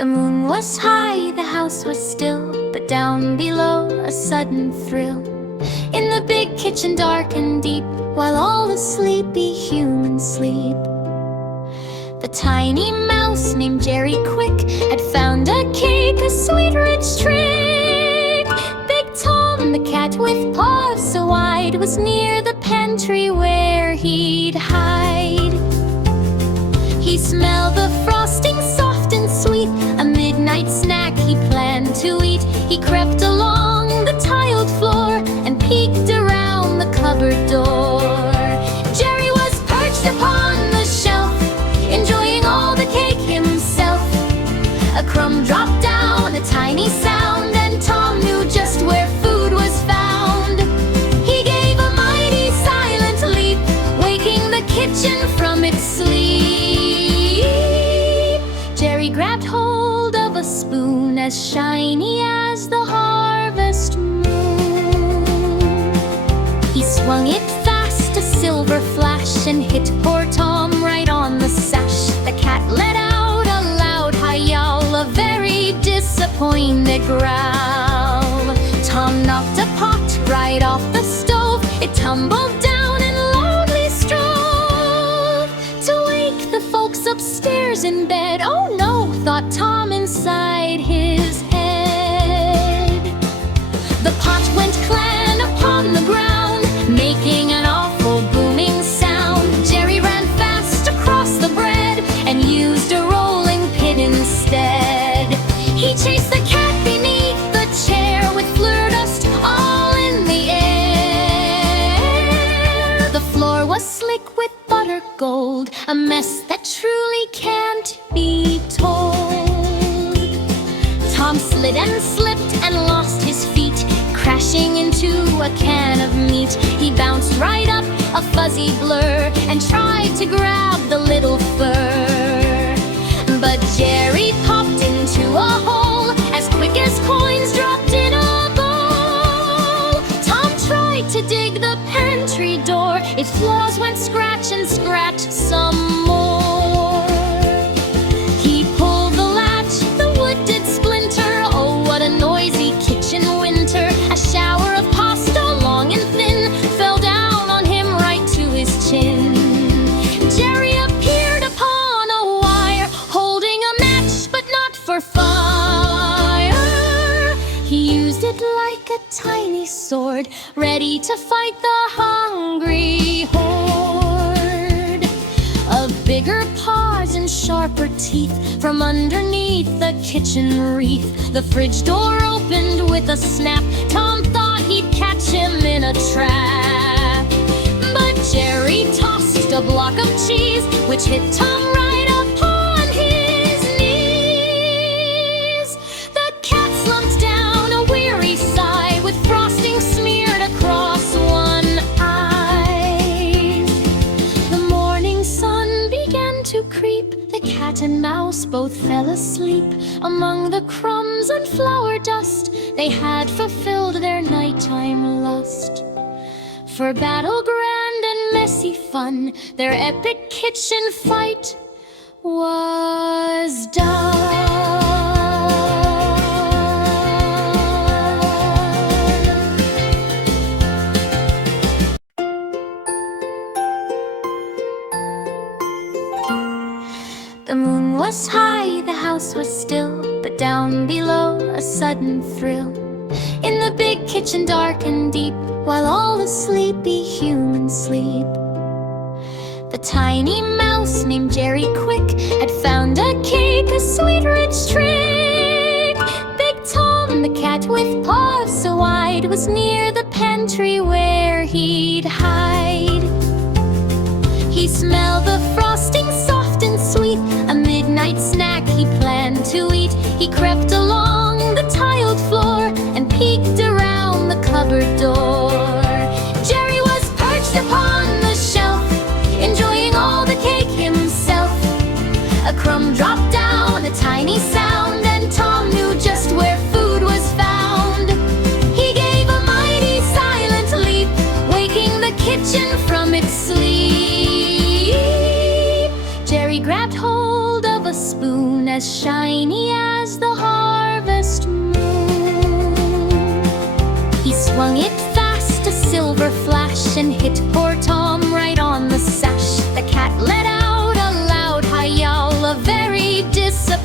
The moon was high, the house was still, but down below a sudden thrill. In the big kitchen dark and deep, while all the sleepy humans sleep, the tiny mouse named Jerry Quick had found a cake, a sweet rich treat. Big Tom, the cat with paws so wide, was near the pantry where he'd hide. He smelled the frosting soft and sweet, a midnight snack he planned to eat. He crept along the tiled floor and peeked around the cupboard door. Jerry was perched upon the shelf, enjoying all the cake himself. A crumb dropped down, a tiny sound, and Tom knew just where food was found. He gave a mighty silent leap, waking the kitchen from its sleep. Jerry grabbed hold of a spoon as shiny as the harvest moon. He swung it fast, a silver flash, and hit poor Tom right on the sash. The cat let out a loud hi-yowl, a very disappointed growl. Tom knocked a pot right off the stove. It tumbled down and loudly strove to wake the folks upstairs in bed. Oh no, thought Tom inside his head. The pot went clang upon the ground, making an awful booming sound. Jerry ran fast across the bread and used a rolling pin instead. He chased the cat beneath the chair with fleur dust all in the air. The floor was slick with butter gold, a mess that truly can't be told. Tom slid and slipped and lost his feet, crashing into a can of meat. He bounced right up, a fuzzy blur, and tried to grab the little fur. But Jerry popped into a hole as quick as coins dropped in a bowl. Tom tried to dig the pantry door. Its flaws went scratch and scratch some more. He pulled the latch, the wood did splinter. Oh, what a noisy kitchen winter. A shower of pasta, long and thin, fell down on him right to his chin. Jerry appeared upon a wire, holding a match, but not for fire. He used it like a tiny sword, ready to fight the hungry horde. Of bigger paws and sharper teeth, from underneath the kitchen wreath, the fridge door opened with a snap. Tom thought he'd catch him in a trap, but Jerry tossed a block of cheese, which hit Tom right upon his knees. The cat slumped down, a weary sigh, with frosting smeared across one eye. The morning sun began to creep. The cat and mouse both fell asleep. Among the crumbs and flour dust, they had fulfilled their nighttime lust. For battle grand and messy fun, their epic kitchen fight was done. The moon was high, the house was still, but down below a sudden thrill. In the big kitchen dark and deep, while all the sleepy humans sleep, the tiny mouse named Jerry Quick had found a cake, a sweet rich treat. Big Tom, the cat with paws so wide, was near the pantry where he'd hide. He smelled the frosting soft and sweet, a midnight snack he planned to eat. He crept along the tiled floor and peeked around the cupboard door. Jerry was perched upon the shelf, enjoying all the cake himself. A crumb dropped down, a tiny sound, and Tom knew just where food was found. He gave a mighty silent leap, waking the kitchen from its sleep. Jerry grabbed hold of a spoon as shiny as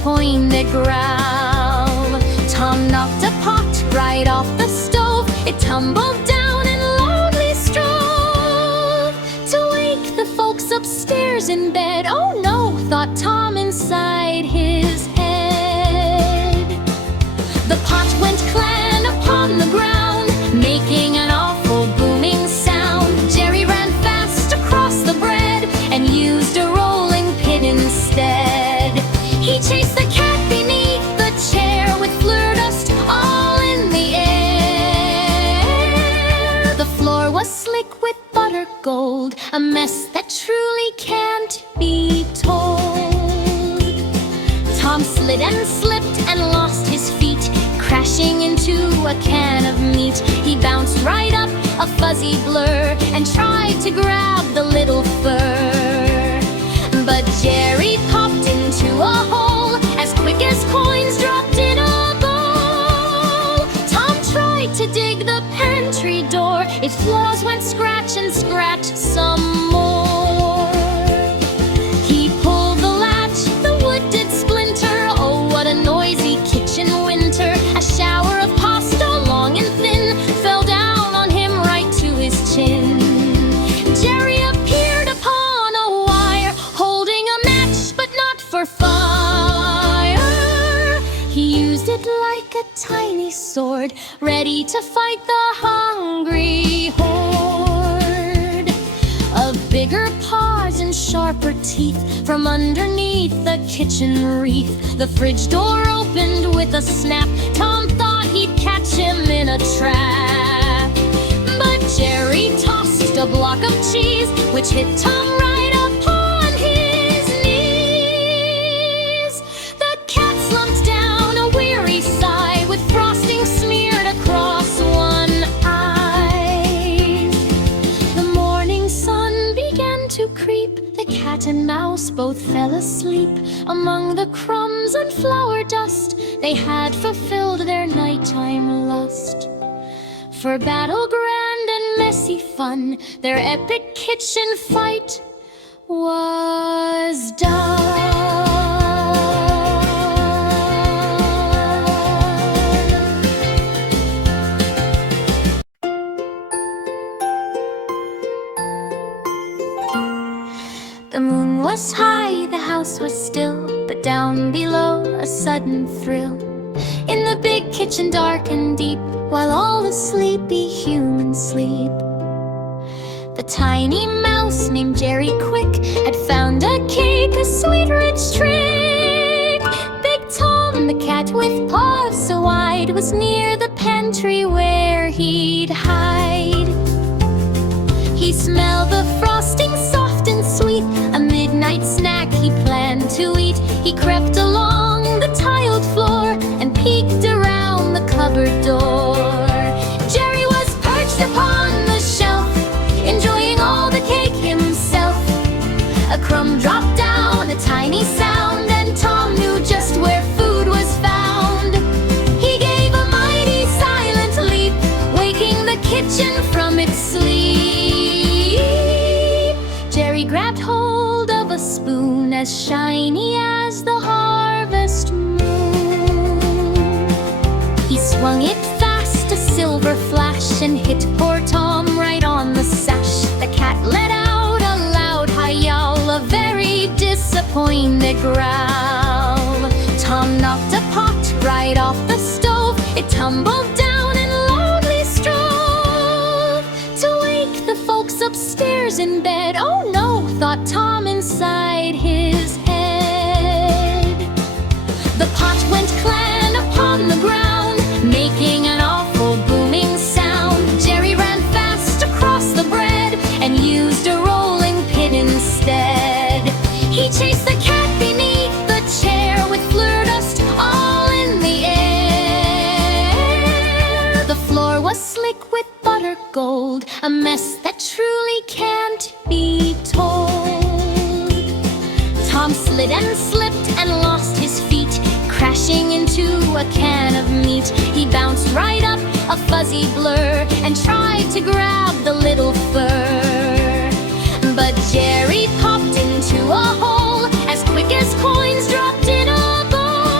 disappointed growl. Tom knocked a pot right off the stove. It tumbled down and loudly strove to wake the folks upstairs in bed. Oh no, thought Tom inside his head. The pot went clang upon the ground, making an awful booming sound. Jerry ran fast across the bread and used a rolling pin instead. He chased the cat beneath the chair with fleur dust all in the air. The floor was slick with butter gold, a mess that truly can't be told. Tom slid and slipped and lost his feet, crashing into a can of meat. He bounced right up, a fuzzy blur, and tried to grab the little fur. But Jerry popped into a hole as quick as coins dropped in a bowl. Tom tried to dig the pantry door. Its flaws went scratch and scratch some more. He pulled the latch, the wood did splinter. Oh, what a noisy kitchen winter. A shower of pasta, long and thin, fell down on him right to his chin. Jerry appeared upon a wire, holding a match, but not for fire. He used it like a tiny sword, ready to fight the hungry horde. Of bigger paws and sharper teeth, from underneath the kitchen wreath, the fridge door opened with a snap. Tom thought he'd catch him in a trap. But Jerry tossed a block of cheese, which hit Tom right upon his knees. The cat slumped down, a weary sigh, with frosting smeared across one eye. The morning sun began to creep. The cat and mouse both fell asleep. Among the crumbs and flour dust, they had fulfilled their nighttime lust. For battle grand and messy fun, their epic kitchen fight was done. The moon was high, the house was still, but down below a sudden thrill. In the big kitchen dark and deep, while all the sleepy humans sleep, the tiny mouse named Jerry Quick had found a cake, a sweet rich trick. Big Tom, the cat with paws so wide, was near the pantry where he'd hide. He smelled the frosting soft and sweet, a midnight snack he planned to eat. He crept along the tiled floor and peeked around the cupboard door. Jerry was perched upon the shelf, enjoying all the cake himself. A crumb dropped down, a tiny sound, and Tom knew just where food was found. He gave a mighty silent leap, waking the kitchen from its sleep. Jerry grabbed hold of a spoon as shiny as the harvest moon. He swung it fast, a silver flash, and hit poor Tom right on the sash. The cat let out a loud high yowl, a very disappointed growl. Tom knocked a pot right off the stove. It tumbled down and loudly strove to wake the folks upstairs in bed. Oh no, thought Tom inside his head. The pot went clang upon the ground, making an awful booming sound. Jerry ran fast across the bread and used a rolling pin instead. He chased the cat beneath the chair with fleur dust all in the air. The floor was slick with butter gold, a mess that truly can't be told. Tom slid and slipped and lost his feet, crashing into a can of meat. He bounced right up, a fuzzy blur, and tried to grab the little fur. But Jerry popped into a hole as quick as coins dropped in a bowl.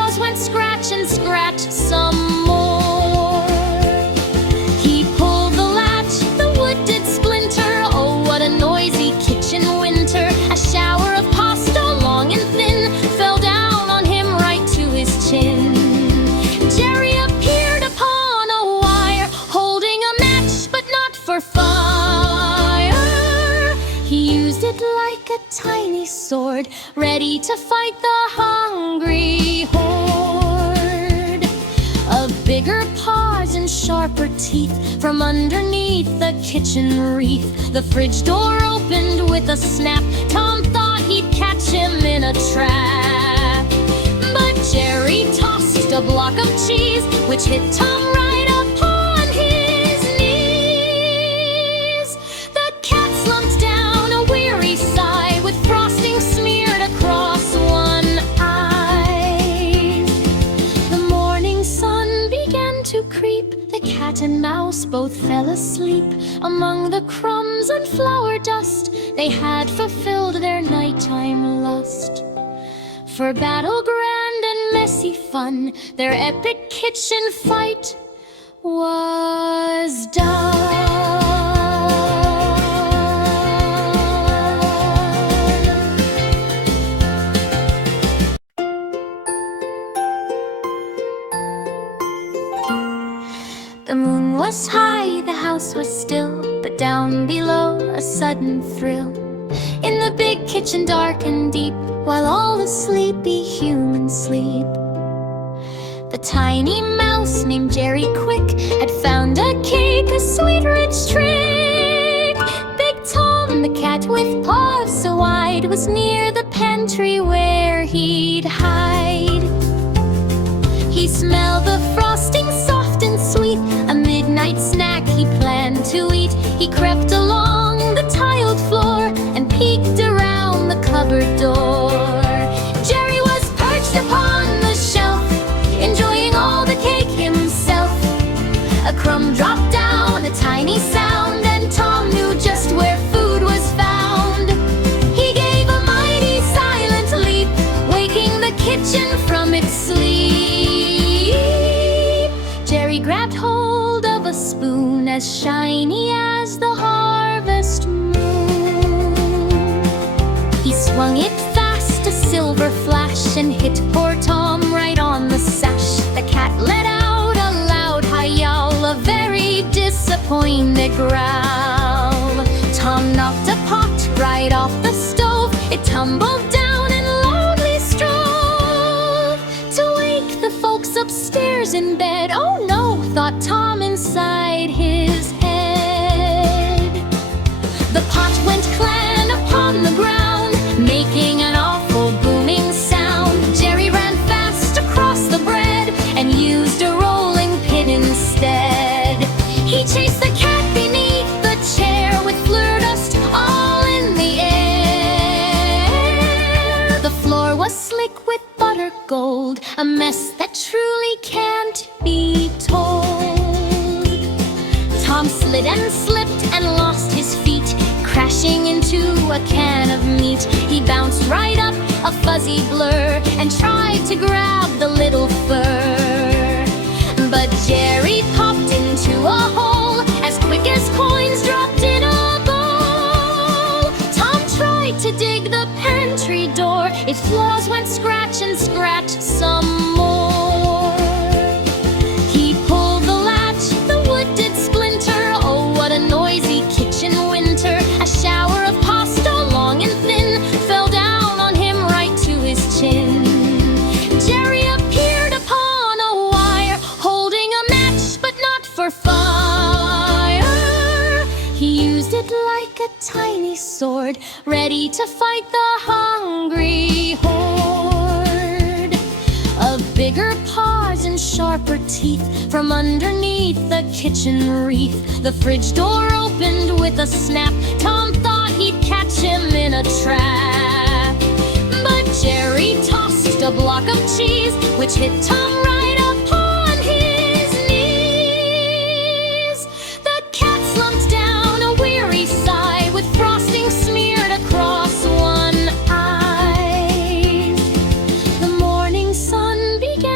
flaws went scratch and scratch some more. He pulled the latch, the wood did splinter. Oh, what a noisy kitchen winter. A shower of pasta, long and thin, fell down on him right to his chin. Jerry appeared upon a wire, holding a match, but not for fire. He used it like a tiny sword, ready to fight the hungry horde. Of bigger paws and sharper teeth, from underneath the kitchen wreath, the fridge door opened with a snap. Tom thought he'd catch him in a trap, but Jerry tossed a block of cheese, which hit Tom right upon his knees. The cat slumped down, a weary sigh, with frosting smeared across one eye. The morning sun began to creep. The cat and mouse both fell asleep. Among the crumbs and flour dust, they had fulfilled their nighttime lust. For battle grand and messy fun, their epic kitchen fight was done. The moon was high, the house was still, but down below a sudden thrill. In the big kitchen dark and deep, while all the sleepy humans sleep, the tiny mouse named Jerry Quick had found a cake, a sweet rich trick. Big Tom, the cat with paws so wide, was near the pantry where he'd hide. He smelled the frosting soft and sweet, a midnight snack he planned to eat. He crept along the tiled floor and peeked around the cupboard door. Jerry was perched upon the shelf, enjoying all the cake himself. A crumb dropped down, a tiny sound, and Tom knew just where food was found. He gave a mighty silent leap, waking the kitchen from its sleep. Jerry grabbed hold of a spoon as shiny as the harvest moon. He swung it fast, a silver flash, and hit poor Tom right on the sash. The cat let out a loud hi-yowl, a very disappointed growl. Tom knocked a pot right off the stove. It tumbled down and loudly strove to wake the folks upstairs in bed. Oh no, thought Tom inside his head. The pot went clang upon the ground, making an awful booming sound. Jerry ran fast across the bread and used a rolling pin instead. He chased the cat beneath the chair with fleur dust all in the air. The floor was slick with butter gold, a mess that truly can't be told. Tom slid and slipped and lost his feet, crashing into a can of meat. He bounced right up, a fuzzy blur, and tried to grab the little fur. But Jerry popped into a hole as quick as coins dropped in a bowl. Tom tried to dig the pantry door. Its flaws went scratch and scratch some more. He pulled the latch, the wood did splinter. Oh, what a noisy kitchen winter. A shower of pasta, long and thin, fell down on him right to his chin. Jerry appeared upon a wire, holding a match, but not for fire. He used it like a tiny sword, ready to fight the hungry horde. Of bigger paws and sharper teeth, from underneath the kitchen wreath, the fridge door opened with a snap. Tom thought he'd catch him in a trap, but Jerry tossed a block of cheese, which hit Tom right upon his knees. The cat slumped down, a weary sigh, with frosting smeared across one eye. The morning sun began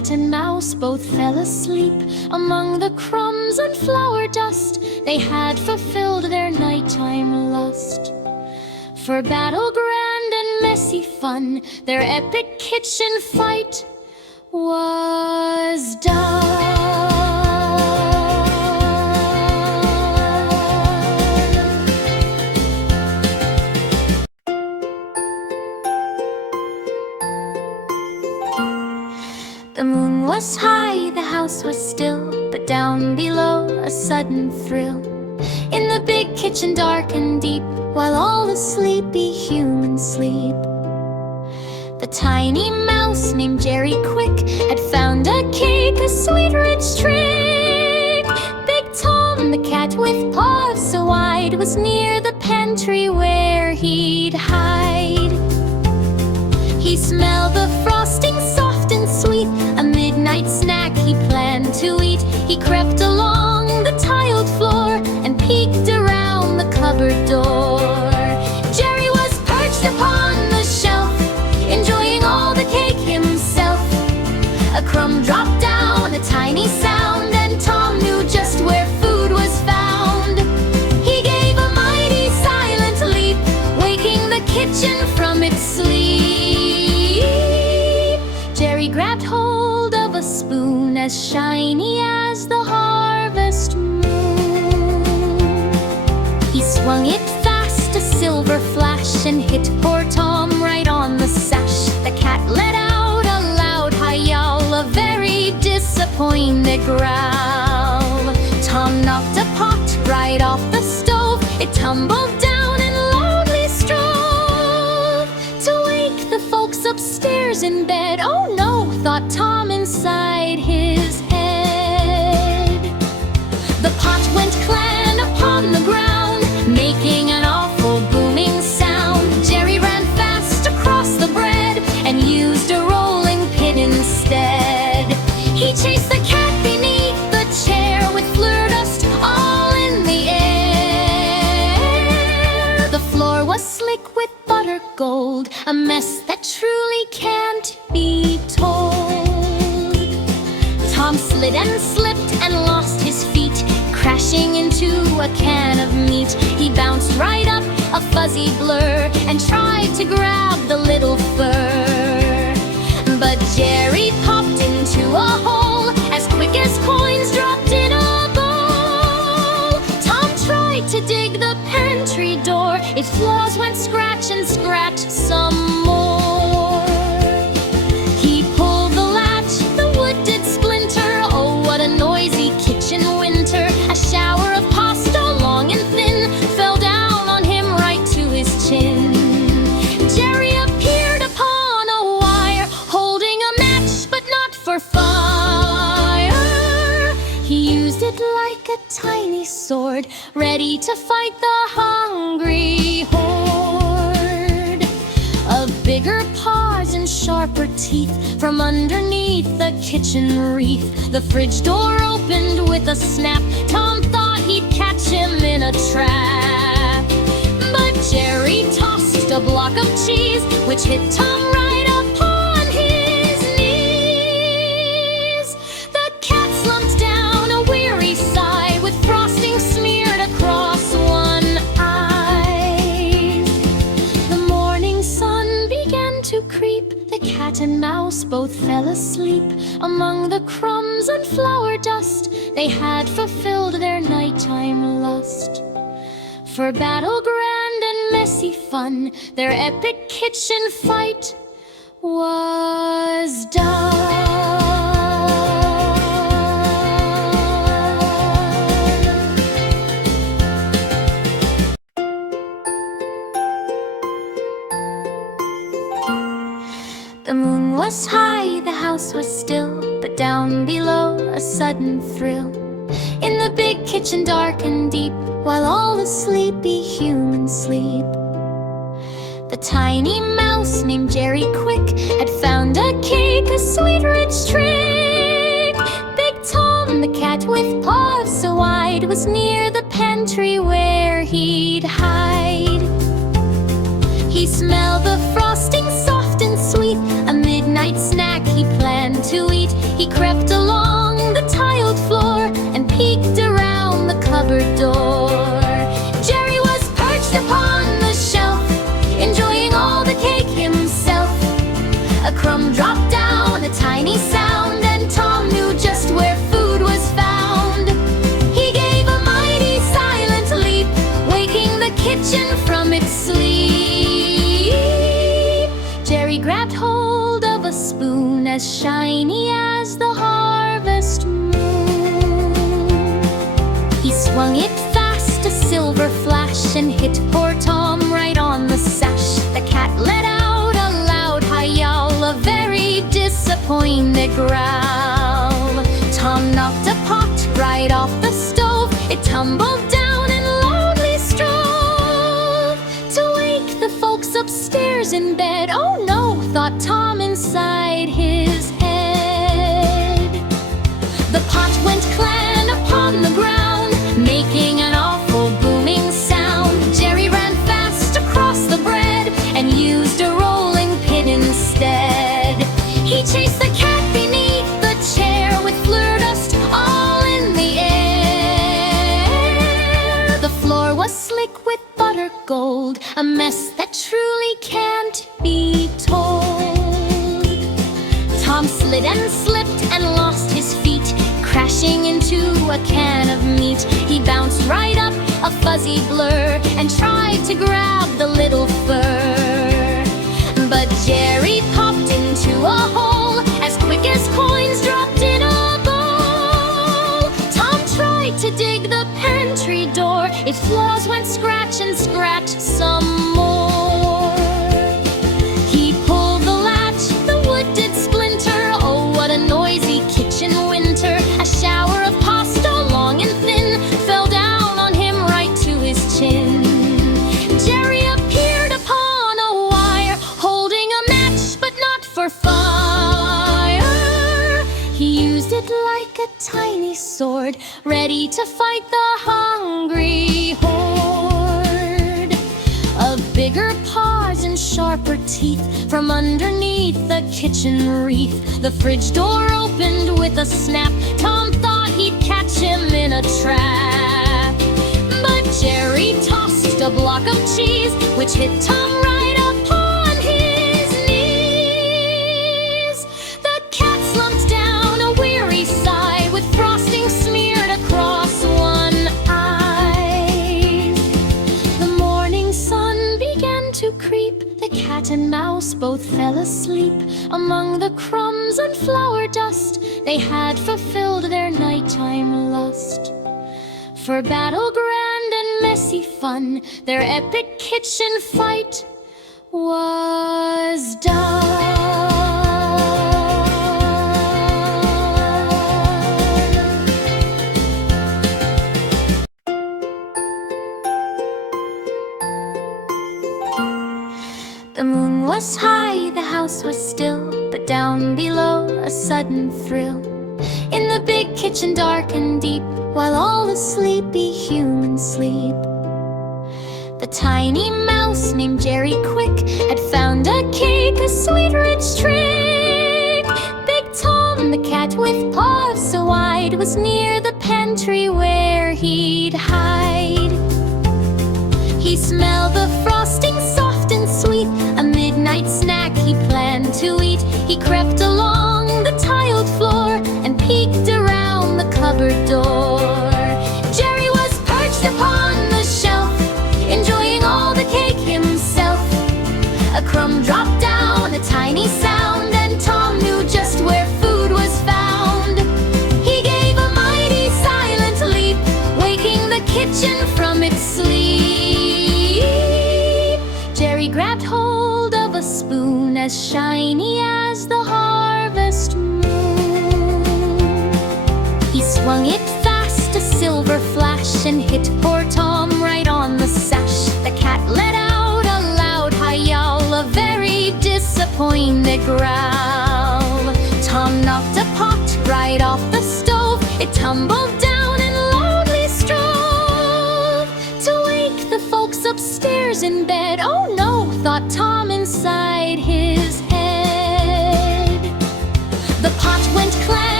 both fell asleep among the crumbs and flour dust. They had fulfilled their nighttime lust. For battle grand and messy fun, their epic kitchen fight was done. The moon was high, the house was still, but down below a sudden thrill. In the big kitchen dark and deep, while all the sleepy humans sleep, the tiny mouse named Jerry Quick had found a cake, a sweet rich trick. Big Tom, the cat with paws so wide, was near the pantry where he'd hide. He smelled the frosting soft and sweet, a midnight snack he planned to eat. He crept along the tiled floor and peeked around the cupboard door. Jerry was perched upon the shelf, enjoying all the cake himself. A crumb dropped down, a tiny sound, and Tom knew just where food was found. He gave a mighty silent leap, waking the kitchen from its sleep. Jerry grabbed hold of a spoon as shiny as the harvest moon. He swung it fast, a silver flash, and hit poor Tom right on the sash. The cat let out a loud high yowl, a very disappointed growl. Tom knocked a pot right off the stove. It tumbled down and loudly strove to wake the folks upstairs in bed. Oh no, thought Tom inside his head. The pot went clang upon the ground, making an awful booming sound. Jerry ran fast across the bread and used a rolling pin instead. He chased the cat beneath the chair with fleur dust all in the air. The floor was slick with butter gold, a mess that truly can't be told. Tom slid and slipped and lost his feet, crashing into a can of meat. He bounced right up, a fuzzy blur, and tried to grab the little fur. But Jerry popped into a hole as quick as coins dropped in a bowl. Tom tried to dig the pantry door, its flaws went scratch and scratch some more. He pulled the latch, the wood did splinter. Oh, what a noisy kitchen winter. A shower of pasta, long and thin, fell down on him right to his chin. Jerry appeared upon a wire, holding a match, but not for fire. He used it like a tiny sword, ready to fight the hungry horde. Of bigger paws and sharper teeth, from underneath the kitchen wreath, the fridge door opened with a snap. Tom thought he'd catch him in a trap, but Jerry tossed a block of cheese, which hit Tom right upon his knees. The cat slumped down, a weary sigh, with frosting smeared across one eye. The morning sun began to creep. The cat and mouse both fell asleep among the crumbs and flour dust. They had fulfilled their nighttime lust. For battle grand and messy fun, their epic kitchen fight was done. The moon was high, the house was still, but down below a sudden thrill. In the big kitchen dark and deep, while all the sleepy humans sleep, the tiny mouse named Jerry Quick had found a cake, a sweet rich trick. Big Tom, the cat with paws so wide, was near the pantry where he'd hide. He smelled the frosting soft and sweet, a midnight snack he planned to eat. He crept along the tiled floor and peeked around the cupboard door. Jerry was perched upon the shelf, enjoying all the cake himself. A crumb dropped down, a tiny sound, and Tom knew just where food was found. He gave a mighty silent leap, waking the kitchen from its sleep. Jerry grabbed hold of a spoon as shiny as the harvest moon. He swung it fast, a silver flash, and hit poor Tom right on the sash. The cat let out a loud yowl, a very disappointed growl. Tom knocked a pot right off the stove. It tumbled down and loudly strove to wake the folks upstairs in bed. Oh no, thought Tom inside his head. The pot went clang upon the ground, making an awful booming sound. Jerry ran fast across the bread and used a rolling pin instead. He chased the cat beneath the chair with fleur dust all in the air. The floor was slick with butter gold, a mess that truly can't be told. Tom slid and slipped and lost his feet, crashing into a can of meat. He bounced right up, a fuzzy blur, and tried to grab the little fur. But Jerry popped into a hole as quick as coins dropped in a bowl. Tom tried to dig the pantry door. Its flaws went scratch and scratch some more. He pulled the latch, the wood did splinter. Oh, what a noisy kitchen winter. A shower of pasta, long and thin, fell down on him right to his chin. Jerry appeared upon a wire, holding a match, but not for fire. He used it like a tiny sword, ready to fight the hungry horde. Of bigger paws and sharper teeth, from underneath the kitchen wreath, the fridge door opened with a snap. Tom thought he'd catch him in a trap. But Jerry tossed a block of cheese, which hit Tom right upon his knees. The cat slumped down, a weary sigh, with frosting smeared across one eye. The morning sun began to creep. The cat and mouse both fell asleep. Among the crumbs and flour dust, they had fulfilled their nighttime lust. For battle grand and messy fun, their epic kitchen fight was done. The moon was high, the house was still, but down below a sudden thrill. In the big kitchen dark and deep, while all the sleepy humans sleep, the tiny mouse named Jerry Quick had found a cake, a sweet rich trick. Big Tom, the cat with paws so wide, was near the pantry where he'd hide. He smelled the frosting soft and sweet, a midnight snack he planned to eat. He crept along the tiled floor and peeked around the cupboard door. Jerry was perched upon the shelf, enjoying all the cake himself. A crumb dropped down, a tiny sound, and Tom knew just where food was found. He gave a mighty silent leap, waking the kitchen from its sleep. Jerry grabbed hold of a spoon as shiny as the harvest moon. He swung it fast, a silver flash, and hit poor Tom right on the sash. The cat let out a loud yowl, a very disappointed growl. Tom knocked a pot right off the stove. It tumbled down and loudly strove to wake the folks upstairs in bed. Oh no, thought Tom inside his head. The pot went clang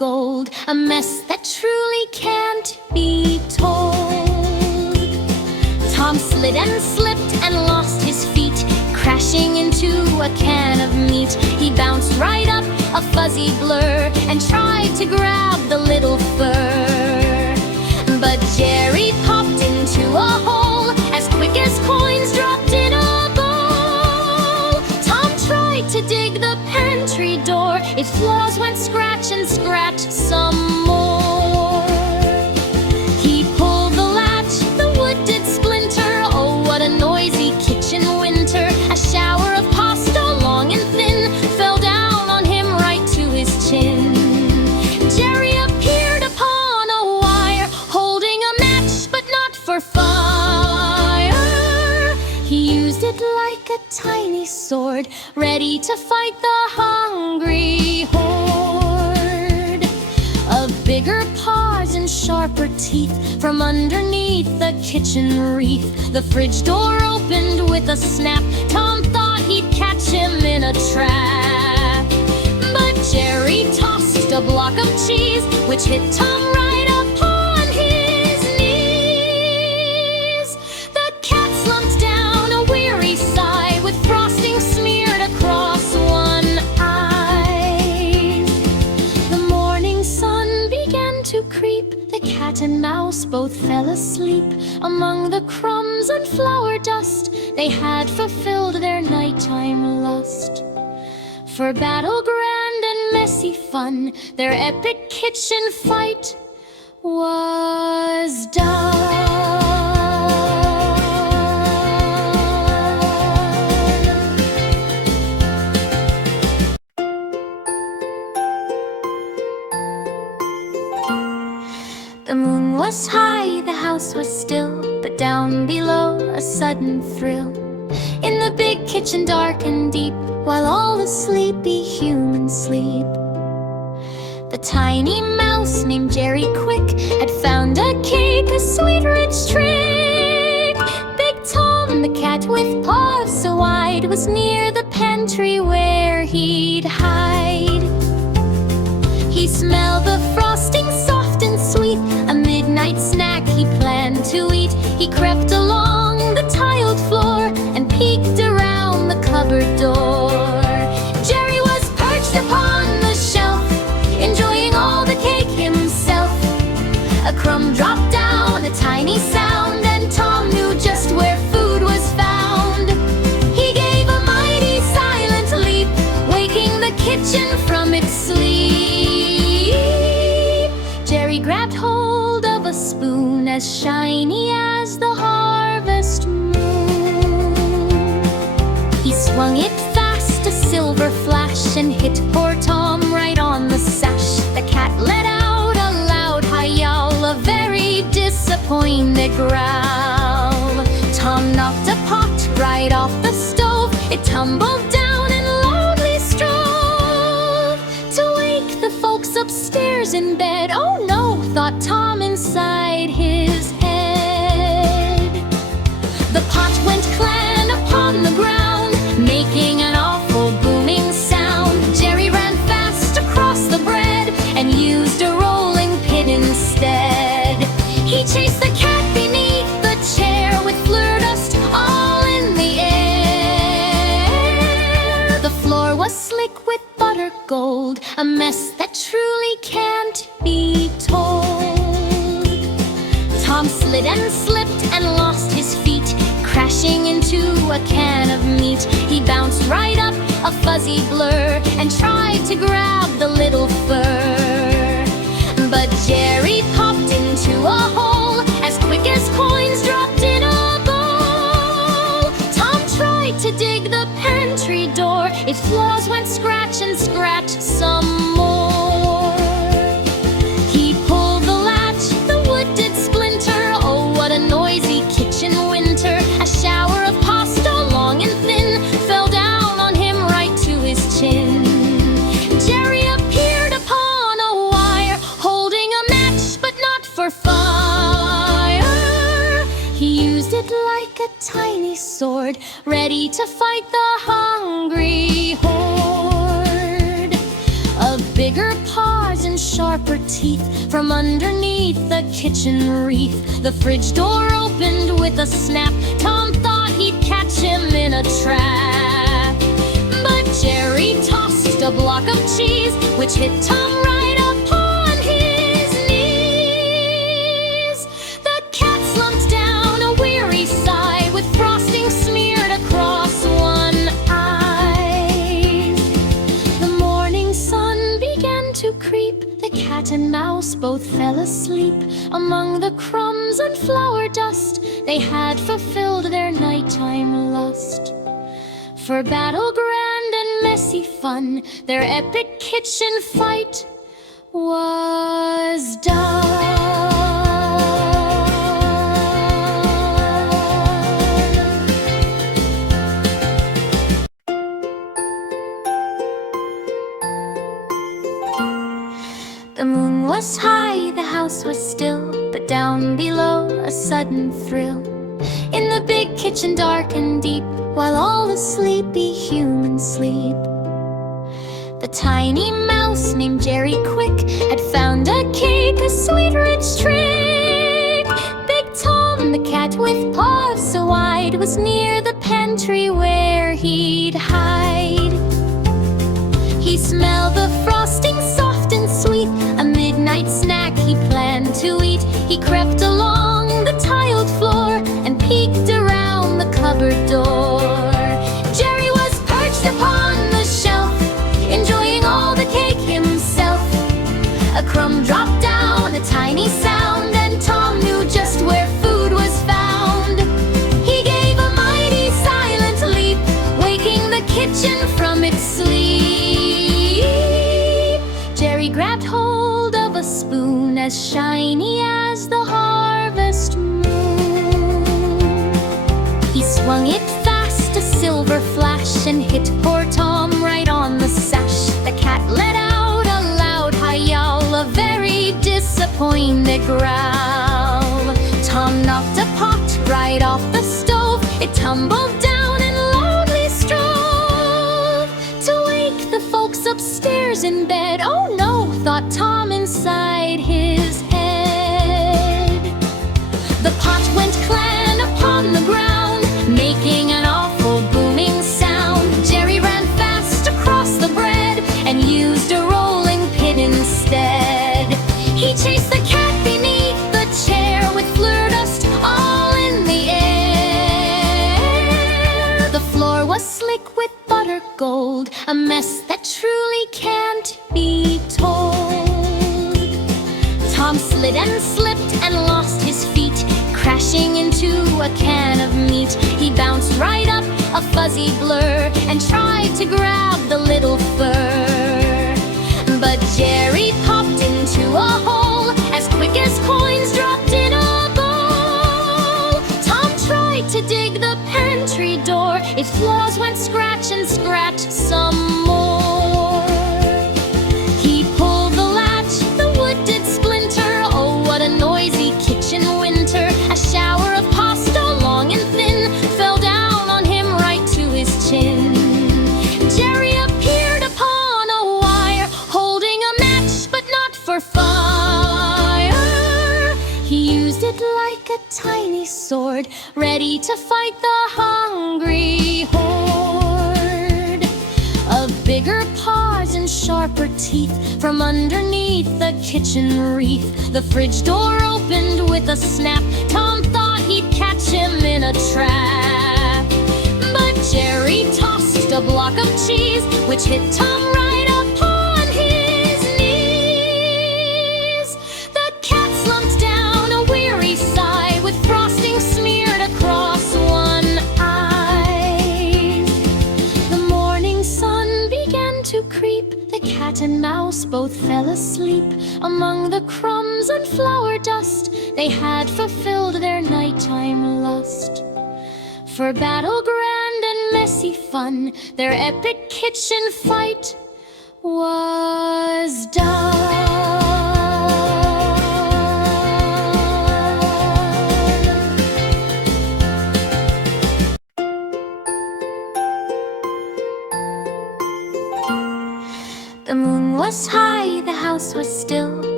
gold, a mess that truly can't be told. Tom slid and slipped and lost his feet, crashing into a can of meat. He bounced right up, a fuzzy blur, and tried to grab the little fur. But Jerry popped into a hole as quick as coins dropped in a bowl. Tom tried to dig the pantry door, its flaws went scratch and scratch some more. He pulled the latch, the wood did splinter. Oh, what a noisy kitchen winter. A shower of pasta, long and thin, fell down on him right to his chin. Jerry appeared upon a wire, holding a match, but not for fire. He used it like a tiny sword, ready to fight the hungry horde. Of bigger paws and sharper teeth, from underneath the kitchen wreath, the fridge door opened with a snap. Tom thought he'd catch him in a trap, but Jerry tossed a block of cheese, which hit Tom right upon his knees. The cat slumped down, a weary sigh, with frosting smeared across one eye. The morning sun began to creep. The cat and mouse both fell asleep. Among the crumbs and flour dust, they had fulfilled their nighttime lust. For battle grand and messy fun, their epic kitchen fight was done. The moon was high, the house was still, but down below a sudden thrill. In the big kitchen dark and deep, while all the sleepy humans sleep, the tiny mouse named Jerry Quick had found a cake, a sweet rich trick. Big Tom, the cat with paws so wide, was near the pantry where he'd hide. He smelled the frosting soft and sweet, a midnight snack he planned to eat. He crept along the tiled floor and peeked around the cupboard door. Jerry was perched upon the shelf, enjoying all the cake himself. A crumb dropped down, a tiny sound, and Tom knew just where food was found. He gave a mighty silent leap, waking the kitchen from its sleep. Jerry grabbed hold of a spoon as shiny as the harvest moon. He swung it fast, a silver flash, and hit poor Tom right on the sash. The cat let out a loud high yowl, a very disappointed growl. Tom knocked a pot right off the stove. It tumbled down and loudly strove to wake the folks upstairs in bed. Oh no, thought Tom inside his head. The pot went clang upon the ground, making an awful booming sound. Jerry ran fast across the bread and used a rolling pin instead. He chased the cat beneath the chair with fleur dust all in the air. The floor was slick with butter gold, a mess that truly can't be told. Tom slid and slipped and lost his feet, crashing into a can of meat. He bounced right up, a fuzzy blur, and tried to grab the little fur. But Jerry popped into a hole as quick as coins dropped in a bowl. Tom tried to dig the pantry door, its flaws went scratch and scratch some more. He pulled the latch, the wood did splinter. Oh, what a noisy kitchen winter. A shower of pasta, long and thin, fell down on him right to his chin. Jerry appeared upon a wire, holding a match, but not for fire. He used it like a tiny sword, ready to fight the hungry horde. Of bigger paws paws and sharper teeth. From underneath the kitchen wreath, the fridge door opened with a snap. Tom thought he'd catch him in a trap, but Jerry tossed a block of cheese, which hit Tom right upon his knees. The cat slumped down a weary sigh, with frosting smeared across one eye. The morning sun began to creep. The cat and mouse both fell asleep. Among the crumbs and flour dust, they had fulfilled their nighttime lust. For battle grand and messy fun, their epic kitchen fight was done. The moon was high, the house was still, but down below a sudden thrill. In the big kitchen dark and deep, while all the sleepy humans sleep, the tiny mouse named Jerry Quick had found a cake, a sweet rich trick. Big Tom, the cat with paws so wide, was near the pantry where he'd hide. He smelled the frosting soft and sweet, a midnight snack he planned to eat. He crept along the tiled floor and peeked around the cupboard door. Jerry was perched upon the shelf, enjoying all the cake himself. A crumb dropped down, a tiny sound, and Tom knew just where food was found. He gave a mighty silent leap, waking the kitchen from its sleep. Jerry grabbed hold of a spoon as shiny as the harvest moon. He swung it fast, a silver flash, and hit poor Tom right on the sash. The cat let out a loud high yowl, a very disappointed growl. Tom knocked a pot right off the stove. It tumbled down and loudly strove to wake the folks upstairs in bed. Oh no, thought Tom inside his head. The pot went clang upon the ground, making an awful booming sound. Jerry ran fast across the bread and used a rolling pin instead. He chased the cat beneath the chair with fleur dust all in the air. The floor was slick with butter gold, a mess that truly can't be told. Tom slid and slipped and lost his feet, crashing into a can of meat. He bounced right up, a fuzzy blur, and tried to grab the little fur. But Jerry popped into a hole as quick as coins dropped in a bowl. Tom tried to dig the pantry door. Its flaws went scratch and scratch some more. He pulled the latch, the wood did splinter. Oh, what a noisy kitchen winter. A shower of pasta, long and thin, fell down on him right to his chin. Jerry appeared upon a wire, holding a match, but not for fire. He used it like a tiny sword, ready to fight the hungry horde. Of bigger paws and sharper teeth, from underneath the kitchen wreath, the fridge door opened with a snap. Tom thought he'd catch him in a trap, but Jerry tossed a block of cheese, which hit Tom right upon his knees. The cat slumped down a weary sigh, with frosting smeared across one eye. The morning sun began to creep. The cat and mouse both fell asleep. Among the crumbs and flour dust, they had fulfilled their nighttime lust. For battle grand and messy fun, their epic kitchen fight was done. The moon was high, the house was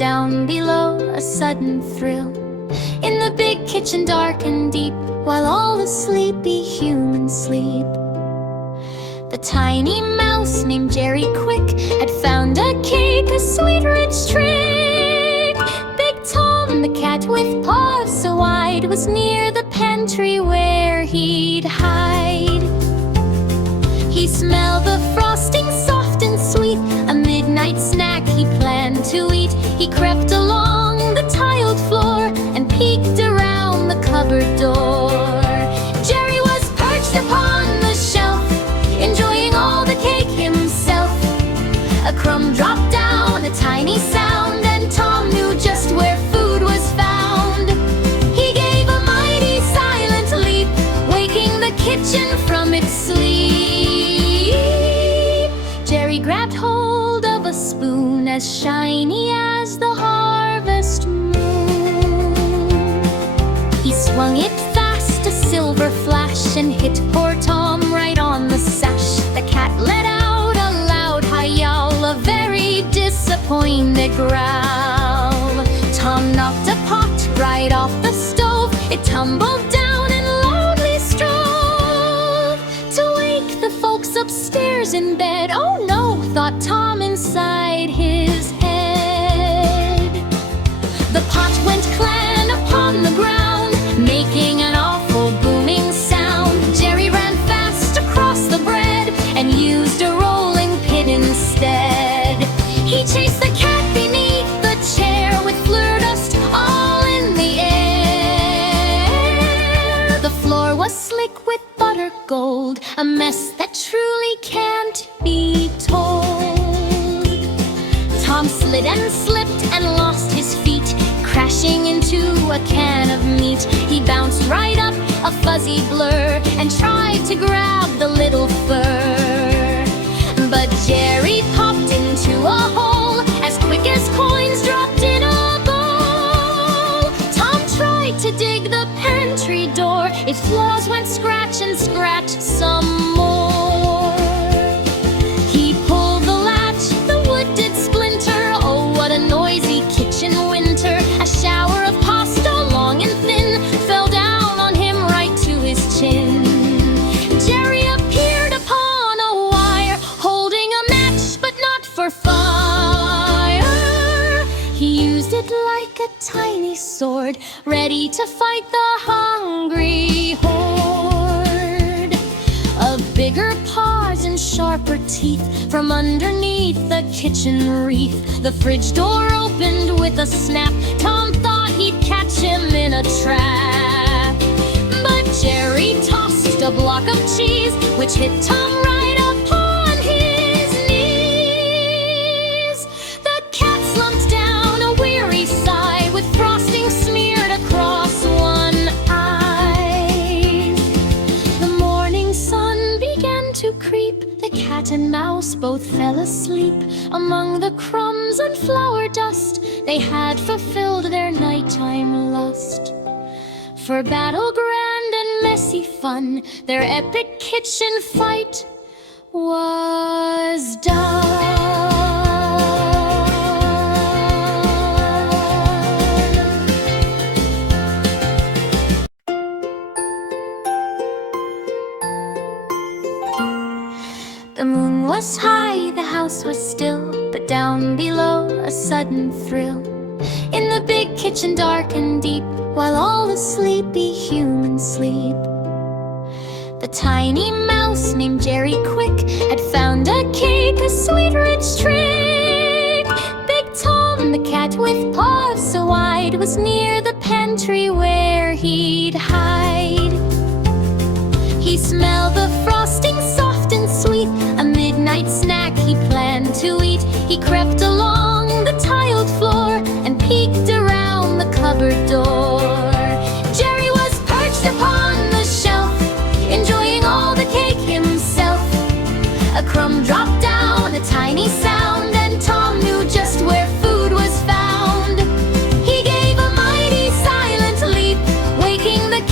down below a sudden thrill. In the big kitchen dark and deep, while all the sleepy humans sleep, the tiny mouse named Jerry Quick had found a cake, a sweet rich trick. Big Tom, the cat with paws so wide, was near the pantry where he'd hide. He smelled the frosting soft and sweet, a midnight snack he planned to eat. He crept along the tiled floor and peeked around the cupboard door. Jerry was perched upon the shelf, enjoying all the cake himself. A crumb dropped down, a tiny sound, and Tom knew just where food was found. He gave a mighty silent leap, waking the kitchen from its sleep. Jerry grabbed hold of a spoon as shiny as the harvest moon. He swung it fast, a silver flash, and hit poor Tom right on the sash. The cat let out a loud high yowl, a very disappointed growl. Tom knocked a pot right off the stove. It tumbled down and loudly strove to wake the folks upstairs in bed. Oh no, thought Tom inside his head. The pot went clang upon the ground, making an awful booming sound. Jerry ran fast across the bread and used a rolling pin instead. He chased the cat beneath the chair with fleur dust all in the air. The floor was slick with butter gold, a mess that truly can't be told. Tom slid and slipped and lost his feet, crashing into a can of meat. He bounced right up, a fuzzy blur, and tried to grab the little fur. But Jerry popped into a hole as quick as coins dropped in a bowl. Tom tried to dig the pantry door. Its flaws went scratch and scratch some more. He pulled the latch, the wood did splinter. Oh, what a noisy kitchen winter. A shower of pasta, long and thin, fell down on him right to his chin. Jerry appeared upon a wire, holding a match, but not for fire. He used it like a tiny sword, ready to fight the hungry horde. Of bigger paws and sharper teeth, from underneath the kitchen wreath, the fridge door opened with a snap. Tom thought he'd catch him in a trap, but Jerry tossed a block of cheese, which hit Tom right upon his knees. The cat slumped down, a weary sigh, with frosting smeared across one eye. The morning sun began to creep. The cat and mouse both fell asleep. Among the crumbs and flour dust, they had fulfilled their nighttime lust. For battle grand and messy fun, their epic kitchen fight was done. The moon was high, the house was still, but down below a sudden thrill. In the big kitchen dark and deep, while all the sleepy humans sleep, the tiny mouse named Jerry Quick had found a cake, a sweet rich trick. Big Tom, the cat with paws so wide, was near the pantry where he'd hide. He smelled the frosting soft and sweet, a midnight snack he planned to eat. He crept along the tiled floor and peeked around the cupboard door. Jerry was perched upon the shelf, enjoying all the cake himself. A crumb dropped down, a tiny sound, and Tom knew just where food was found. He gave a mighty silent leap, waking the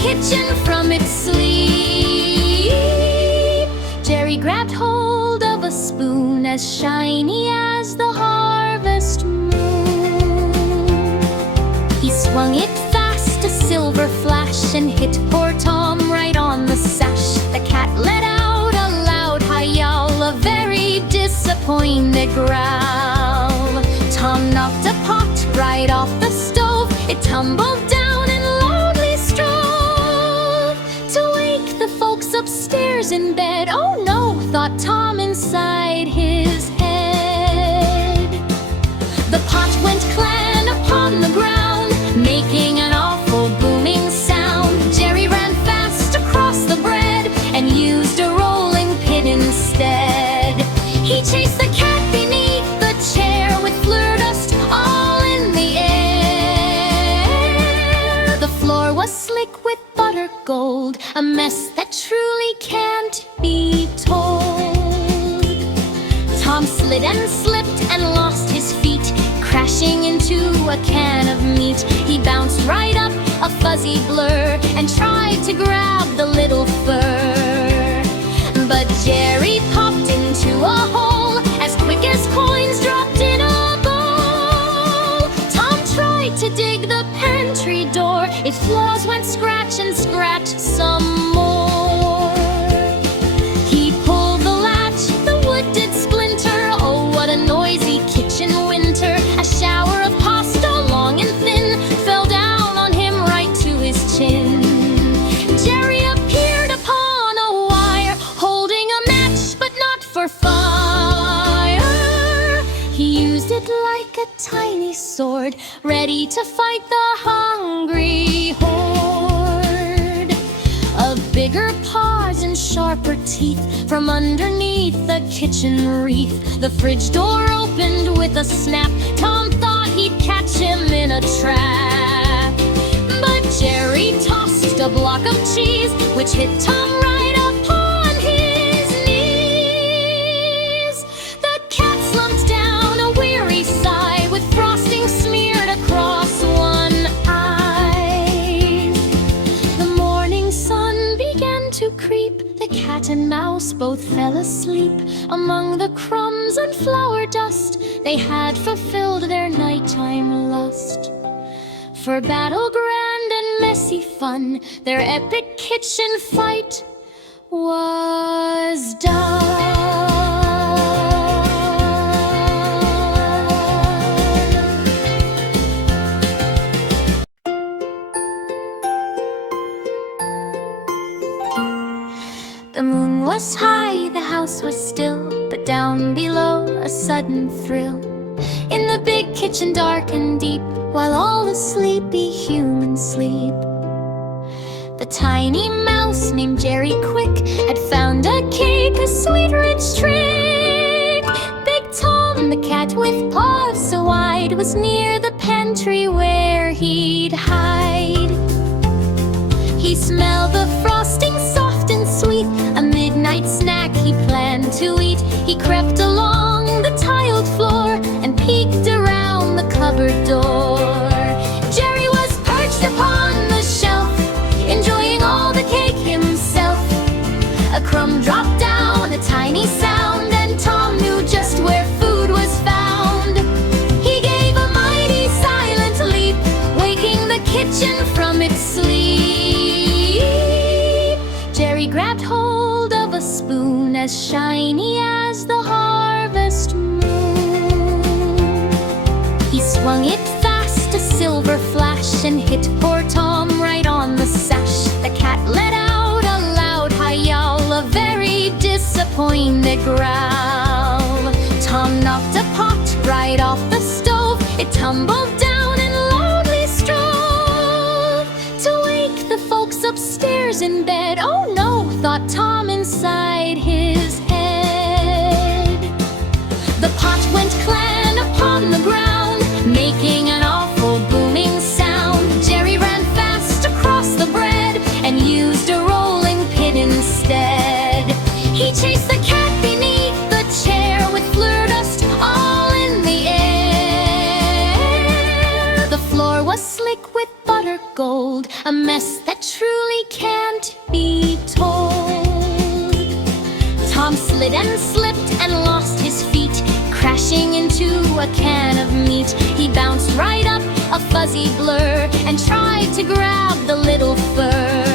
and hit poor Tom right on the sash. The cat let out a loud hi-yowl, a very disappointed growl. Tom knocked a pot right off the stove. It tumbled down and loudly strove to wake the folks upstairs in bed. Oh no, thought Tom inside his head. The pot went clang upon the ground, making an awful booming sound. Jerry ran fast across the bread and used a rolling pin instead. He chased the cat beneath the chair with fleur dust all in the air. The floor was slick with butter gold, a mess that truly can't be told. Tom slid and slipped and lost his feet, crashing into a can of meat. He bounced right up, a fuzzy blur, and tried to grab the little fur. But Jerry popped into a hole as quick as coins dropped in a bowl. Tom tried to dig the pantry door. Its flaws went scratch and scratch some more. He pulled the latch, the wood did splinter. Oh, what a noisy kitchen winter. A shower of pasta, long and thin, fell down on him right to his chin. Jerry appeared upon a wire, holding a match, but not for fire. He used it like a tiny sword, ready to fight the hungry horde. Of bigger paws and sharper teeth from underneath the kitchen wreath. The fridge door opened with a snap. Tom thought he'd catch him in a trap. But Jerry tossed a block of cheese, which hit Tom right upon his knees. The cat slumped down, a weary sigh, with frosting smeared across one eye. The morning sun began to creep. The cat and mouse both fell asleep. Among the crumbs and flour dust, they had fulfilled their nighttime lust. For battle grand and messy fun, their epic kitchen fight was done. The moon was high, the house was still, but down below a sudden thrill. In the big kitchen dark and deep, while all the sleepy humans sleep. The tiny mouse named Jerry Quick had found a cake, a sweet rich trick. Big Tom, the cat with paws so wide, was near the pantry where he'd hide. He smelled the frosting soft and sweet, a midnight snack he planned to eat. He crept along the tiled floor and peeked around the cupboard door. Jerry was perched upon the shelf, enjoying all the cake himself. A crumb dropped down, a tiny sound, and Tom knew just where food was found. He gave a mighty silent leap, waking the kitchen from its sleep. Jerry grabbed hold of a spoon as shiny as the harvest moon. He swung it fast, a silver flash, and hit poor Tom right on the sash. The cat let out a loud hi-yowl, a very disappointed growl. Tom knocked a pot right off the stove. It tumbled down and loudly strove to wake the folks upstairs in bed. Oh no, thought Tom inside his head. The pot went clang upon the ground, making an awful booming sound. Jerry ran fast across the bread and used a rolling pin instead. He chased the cat beneath the chair with fleur dust all in the air. The floor was slick with butter gold, a mess that truly can't be told. Tom slid and slipped and lost his feet, crashing into a can of meat. He bounced right up, a fuzzy blur, and tried to grab the little fur.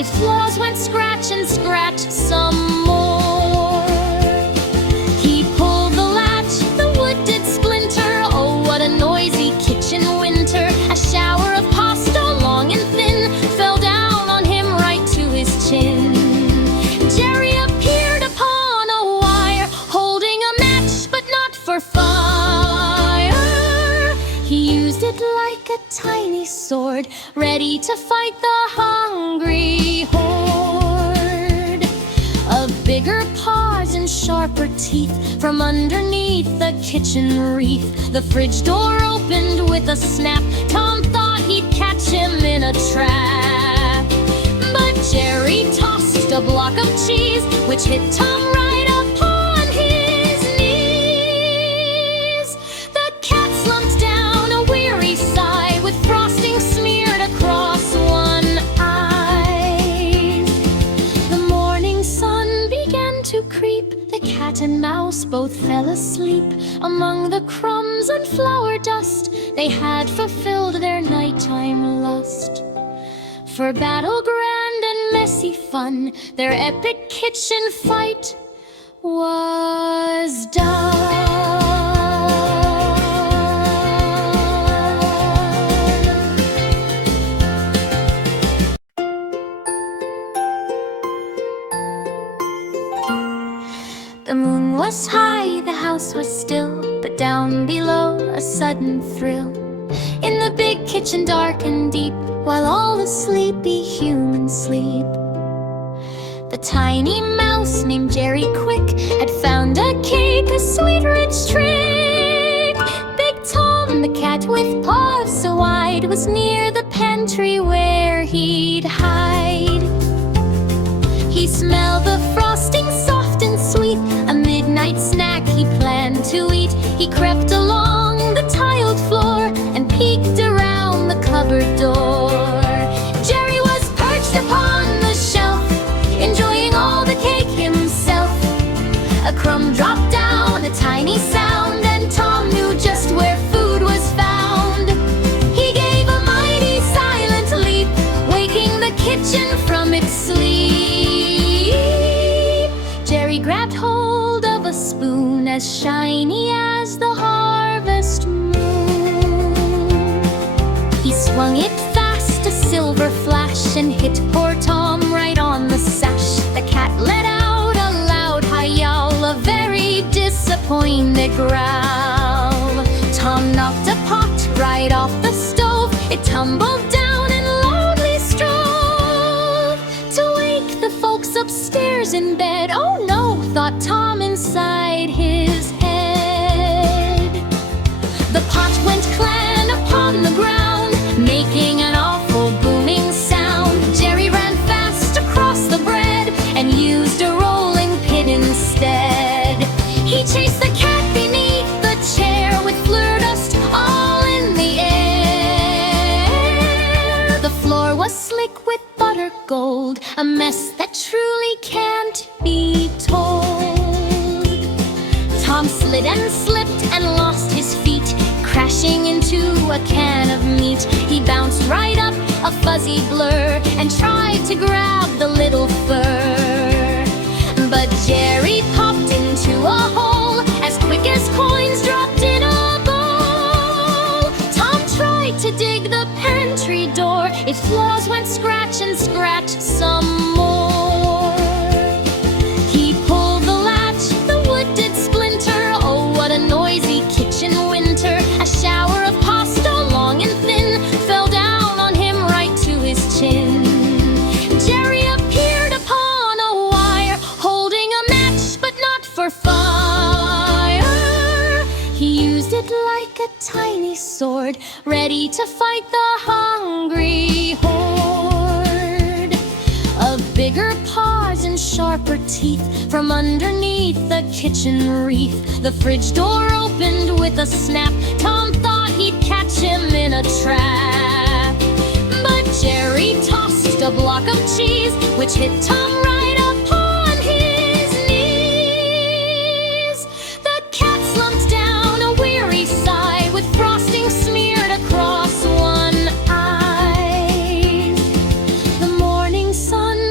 Its flaws went scratch and scratch some more. He pulled the latch, the wood did splinter. Oh, what a noisy kitchen winter. A shower of pasta, long and thin, fell down on him right to his chin. Jerry appeared upon a wire, holding a match, but not for fire. He used it like a tiny sword, ready to fight the hungry horde. Of bigger paws and sharper teeth, from underneath the kitchen wreath, the fridge door opened with a snap. Tom thought he'd catch him in a trap, but Jerry tossed a block of cheese, which hit Tom right upon his knees. The cat slumped down, a weary sigh, with frosting smeared across one eye. The morning sun began to creep. The cat and mouse both fell asleep. Among the crumbs and flour dust, they had fulfilled their nighttime lust. For battle grand and messy fun, their epic kitchen fight was done. The moon was high, the house was still, but down below a sudden thrill. In the big kitchen dark and deep, while all the sleepy humans sleep, the tiny mouse named Jerry Quick had found a cake, a sweet rich trick. Big Tom, the cat with paws so wide, was near the pantry where he'd hide. He smelled the frosting soft and sweet, a midnight snack he planned to eat. He crept along the tiled floor and peeked around the cupboard door. Jerry was perched upon the shelf, enjoying all the cake himself. A crumb dropped down, a tiny sound, and Tom knew just where food was found. He gave a mighty silent leap, waking the kitchen from its sleep. Jerry grabbed hold of a spoon as shiny as the harvest moon. He swung it fast, a silver flash, and hit poor Tom right on the sash. The cat let out a loud high yowl, a very disappointed growl. Tom knocked a pot right off the stove. It tumbled down and loudly strove to wake the folks upstairs in bed. Oh no, thought Tom inside his head. The pot went clang upon the ground, making an awful booming sound. Jerry ran fast across the bread and used a rolling pin instead. He chased the cat beneath the chair with fleur dust all in the air. The floor was slick with butter gold, a mess that truly can't be told. Tom slid and slipped and lost his feet, crashing into a can of meat. He bounced right up, a fuzzy blur, and tried to grab the little fur. But Jerry popped into a hole as quick as coins dropped in a bowl. Tom tried to dig the pantry door. Its flaws went scratch and scratch some more. He pulled the latch, the wood did splinter. Oh, what a noisy kitchen winter. A shower of pasta, long and thin, fell down on him right to his chin. Jerry appeared upon a wire, holding a match, but not for fire. He used it like a tiny sword, ready to fight the hungry horde. Of bigger paws and sharper teeth, from underneath the kitchen wreath, the fridge door opened with a snap. Tom thought he'd catch him in a trap, but Jerry tossed a block of cheese, which hit Tom right upon his knees. The cat slumped down, a weary sigh, with frosting smeared across one eye. The morning sun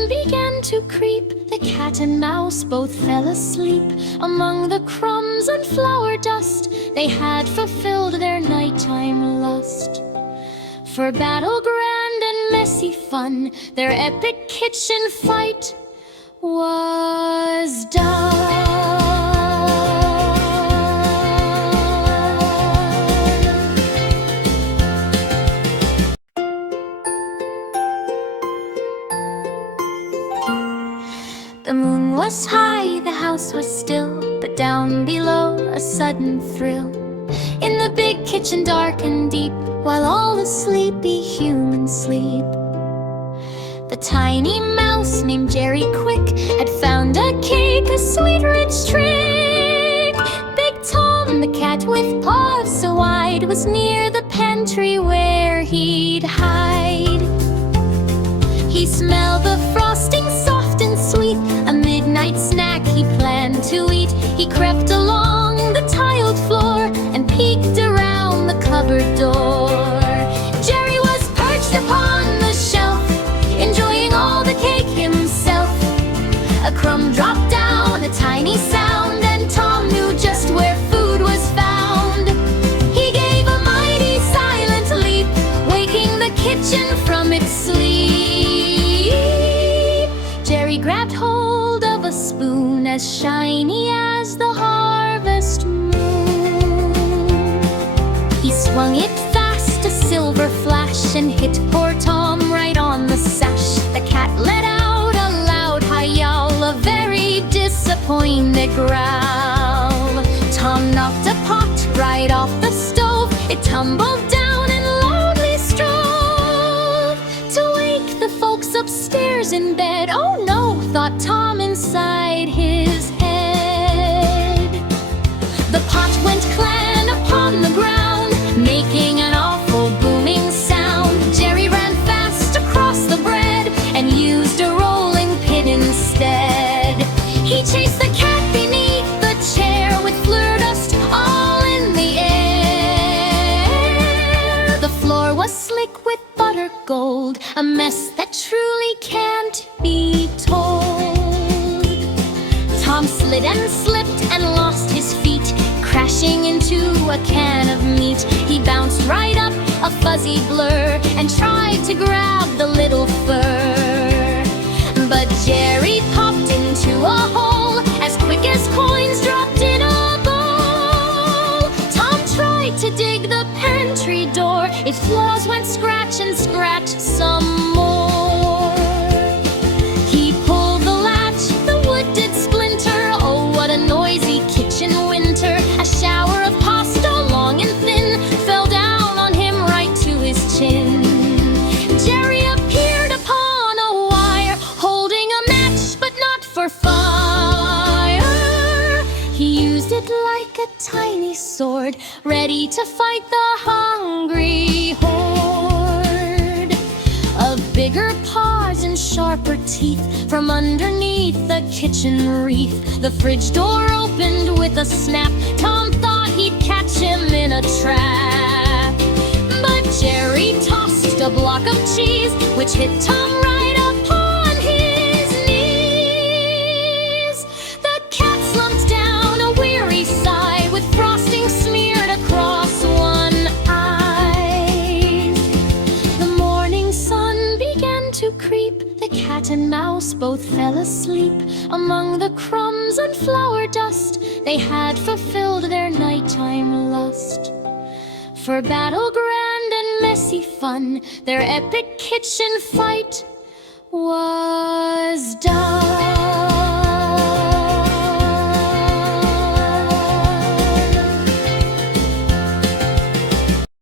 cat and mouse both fell asleep. Among the crumbs and flour dust, they had fulfilled their nighttime lust. For battle grand and messy fun, their epic kitchen fight was done. The moon was high, the house was still, but down below a sudden thrill. In the big kitchen dark and deep, while all the sleepy humans sleep, the tiny mouse named Jerry Quick had found a cake, a sweet rich trick. Big Tom, the cat with paws so wide, was near the pantry where he'd hide. He smelled the frosting soft and sweet, a midnight snack he planned to eat. He crept along the tiled floor and peeked around the cupboard door. Jerry was perched upon the shelf, enjoying all the cake himself. A crumb dropped down, a tiny sound, and Tom knew just where food was found. He gave a mighty silent leap, waking the kitchen from its sleep. Jerry grabbed hold of a spoon as shiny as the harvest moon. He swung it fast, a silver flash, and hit poor Tom right on the sash. The cat let out a loud high yowl, a very disappointed growl. Tom knocked a pot right off the stove. It tumbled down and loudly strove to wake the folks upstairs in bed. Oh no, thought Tom inside his head. The pot went clang upon the ground, making an awful booming sound. Jerry ran fast across the bread and used a rolling pin instead. He chased the cat beneath the chair with fleur dust all in the air. The floor was slick with butter gold, a mess that truly can't be told. Tom slid and slipped and lost his feet, crashing into a can of meat. He bounced right up, a fuzzy blur, and tried to grab the little fur. But Jerry popped into a hole as quick as coins dropped in a bowl. Tom tried to dig the pantry door, its flaws went scratch and scratch some more. He pulled the latch, the wood did splinter. Oh, what a noisy kitchen winter. A shower of pasta, long and thin, fell down on him right to his chin. Jerry appeared upon a wire, holding a match, but not for fire. He used it like a tiny sword, ready to fight the hungry horde. Of bigger paws and sharper teeth, from underneath the kitchen wreath, the fridge door opened with a snap. Tom thought he'd catch him in a trap, but Jerry tossed a block of cheese, which hit Tom right upon his knees. The cat slumped down, a weary sigh, with frosting smeared across one eye. The morning sun began to creep, the cat and mouse both fell asleep. Among the crumbs and flour dust, they had fulfilled their nighttime lust. For battle grand and messy fun, their epic kitchen fight was done.